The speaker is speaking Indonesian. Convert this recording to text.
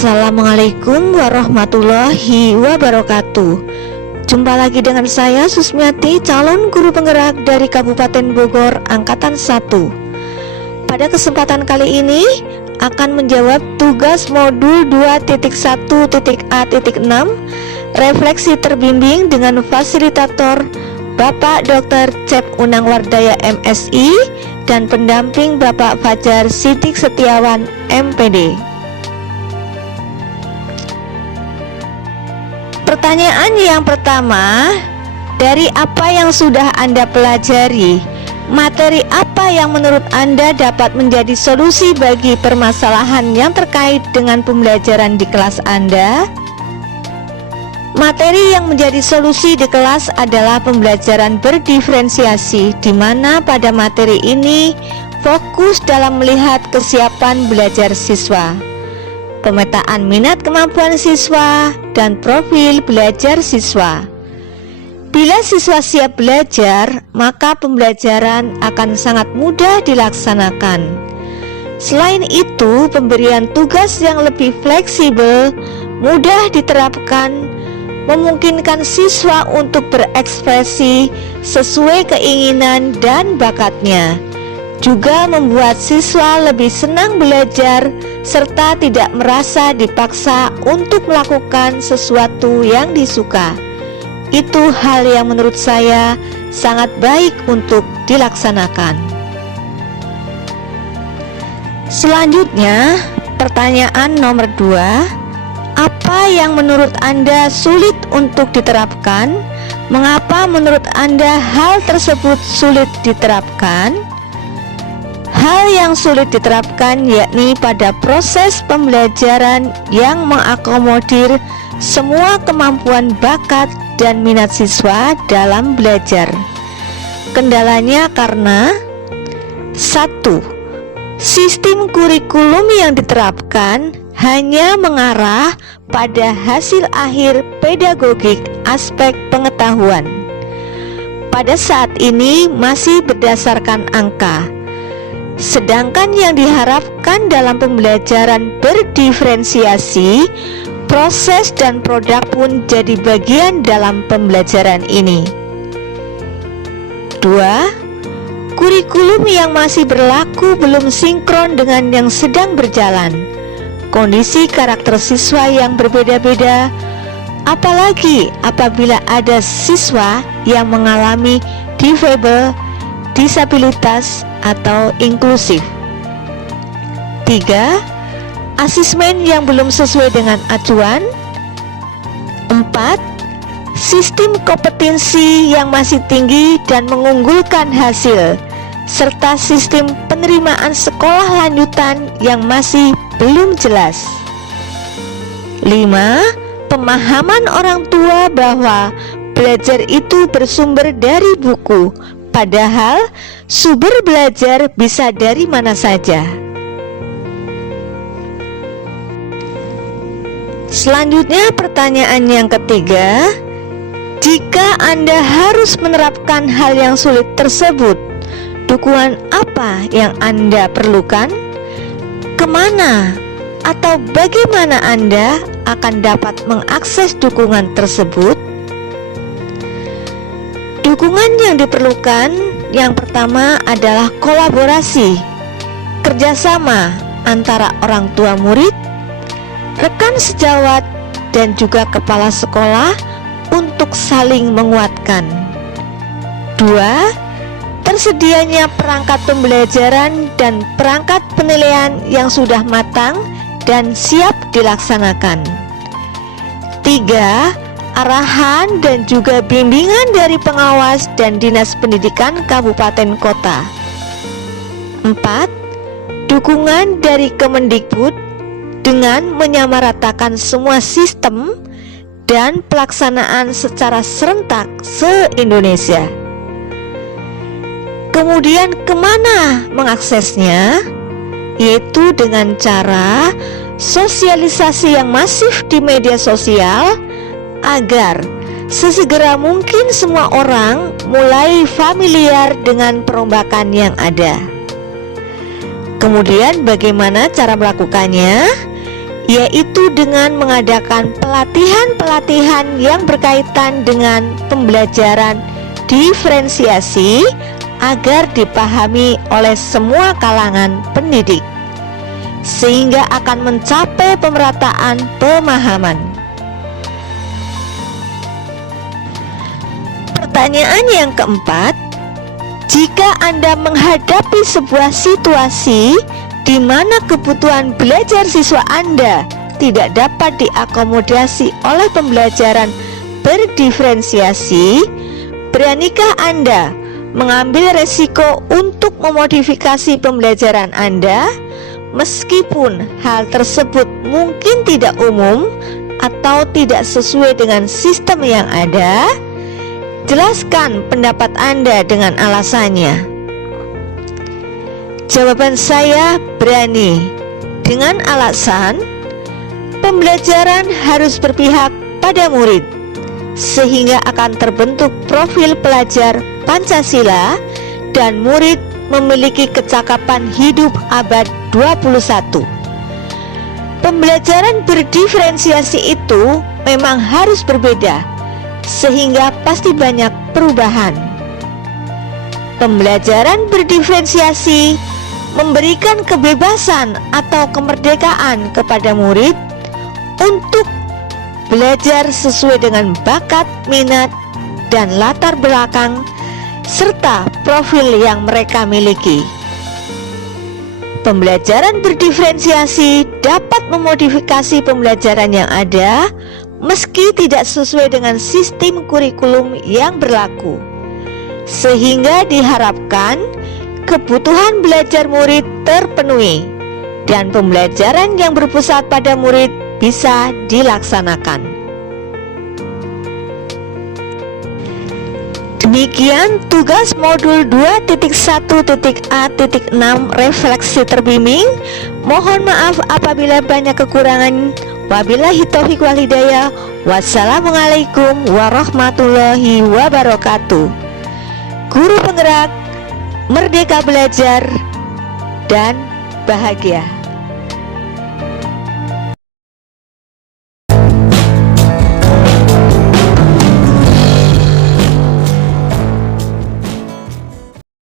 Assalamualaikum warahmatullahi wabarakatuh. Jumpa lagi dengan saya Susmiati, calon guru penggerak dari Kabupaten Bogor Angkatan 1. Pada kesempatan kali ini akan menjawab tugas modul 2.1.A.6 refleksi terbimbing dengan fasilitator Bapak Dr. Cep Unang Wardaya MSI dan pendamping Bapak Fajar Siddiq Setiawan MPD. Pertanyaan yang pertama, dari apa yang sudah Anda pelajari, materi apa yang menurut Anda dapat menjadi solusi bagi permasalahan yang terkait dengan pembelajaran di kelas Anda? Materi yang menjadi solusi di kelas adalah pembelajaran berdiferensiasi, di mana pada materi ini fokus dalam melihat kesiapan belajar siswa, pemetaan minat kemampuan siswa, dan profil belajar siswa. Bila siswa siap belajar, maka pembelajaran akan sangat mudah dilaksanakan. Selain itu, pemberian tugas yang lebih fleksibel, mudah diterapkan, memungkinkan siswa untuk berekspresi sesuai keinginan dan bakatnya, juga membuat siswa lebih senang belajar serta tidak merasa dipaksa untuk melakukan sesuatu yang disuka. Itu hal yang menurut saya sangat baik untuk dilaksanakan. Selanjutnya, pertanyaan nomor 2. Apa yang menurut Anda sulit untuk diterapkan? Mengapa menurut Anda hal tersebut sulit diterapkan? Hal yang sulit diterapkan yakni pada proses pembelajaran yang mengakomodir semua kemampuan bakat dan minat siswa dalam belajar. Kendalanya karena 1. Sistem kurikulum yang diterapkan hanya mengarah pada hasil akhir pedagogik aspek pengetahuan. Pada saat ini masih berdasarkan angka. Sedangkan yang diharapkan dalam pembelajaran berdiferensiasi, proses dan produk pun jadi bagian dalam pembelajaran ini. 2. Kurikulum yang masih berlaku belum sinkron dengan yang sedang berjalan. Kondisi karakter siswa yang berbeda-beda, apalagi apabila ada siswa yang mengalami difabel, disabilitas, atau inklusif. 3. Asesmen yang belum sesuai dengan acuan. 4. Sistem kompetensi yang masih tinggi dan mengunggulkan hasil, serta sistem penerimaan sekolah lanjutan yang masih belum jelas. 5. Pemahaman orang tua bahwa belajar itu bersumber dari buku, padahal sumber belajar bisa dari mana saja. Selanjutnya pertanyaan yang ketiga, jika Anda harus menerapkan hal yang sulit tersebut, dukungan apa yang Anda perlukan? Kemana atau bagaimana Anda akan dapat mengakses dukungan tersebut? Dukungan yang diperlukan yang pertama adalah kolaborasi, kerjasama antara orang tua murid, rekan sejawat, dan juga kepala sekolah untuk saling menguatkan. 2. Tersedianya perangkat pembelajaran dan perangkat penilaian yang sudah matang dan siap dilaksanakan. 3. Arahan dan juga bimbingan dari pengawas dan Dinas Pendidikan Kabupaten Kota. 4. Dukungan dari Kemendikbud dengan menyamaratakan semua sistem dan pelaksanaan secara serentak se-Indonesia. Kemudian kemana mengaksesnya? Yaitu dengan cara sosialisasi yang masif di media sosial, agar sesegera mungkin semua orang mulai familiar dengan perombakan yang ada. Kemudian bagaimana cara melakukannya? yaitu dengan mengadakan pelatihan-pelatihan yang berkaitan dengan pembelajaran diferensiasi agar dipahami oleh semua kalangan pendidik, sehingga akan mencapai pemerataan pemahaman. Pertanyaan yang keempat, jika Anda menghadapi sebuah situasi di mana kebutuhan belajar siswa Anda tidak dapat diakomodasi oleh pembelajaran berdiferensiasi, beranikah Anda mengambil resiko untuk memodifikasi pembelajaran Anda meskipun hal tersebut mungkin tidak umum atau tidak sesuai dengan sistem yang ada? Jelaskan pendapat Anda dengan alasannya. Jawaban saya berani, dengan alasan pembelajaran harus berpihak pada murid, sehingga akan terbentuk profil pelajar Pancasila dan murid memiliki kecakapan hidup abad 21. Pembelajaran berdiferensiasi itu memang harus berbeda, sehingga pasti banyak perubahan. Pembelajaran berdiferensiasi memberikan kebebasan atau kemerdekaan kepada murid untuk belajar sesuai dengan bakat, minat, dan latar belakang serta profil yang mereka miliki. Pembelajaran berdiferensiasi dapat memodifikasi pembelajaran yang ada meski tidak sesuai dengan sistem kurikulum yang berlaku, sehingga diharapkan kebutuhan belajar murid terpenuhi dan pembelajaran yang berpusat pada murid bisa dilaksanakan. Demikian tugas modul 2.1.A.6 refleksi terbimbing. Mohon maaf apabila banyak kekurangan. Wabillahi taufiq wal hidayah. Wassalamualaikum warahmatullahi wabarakatuh. Guru penggerak, merdeka belajar dan bahagia.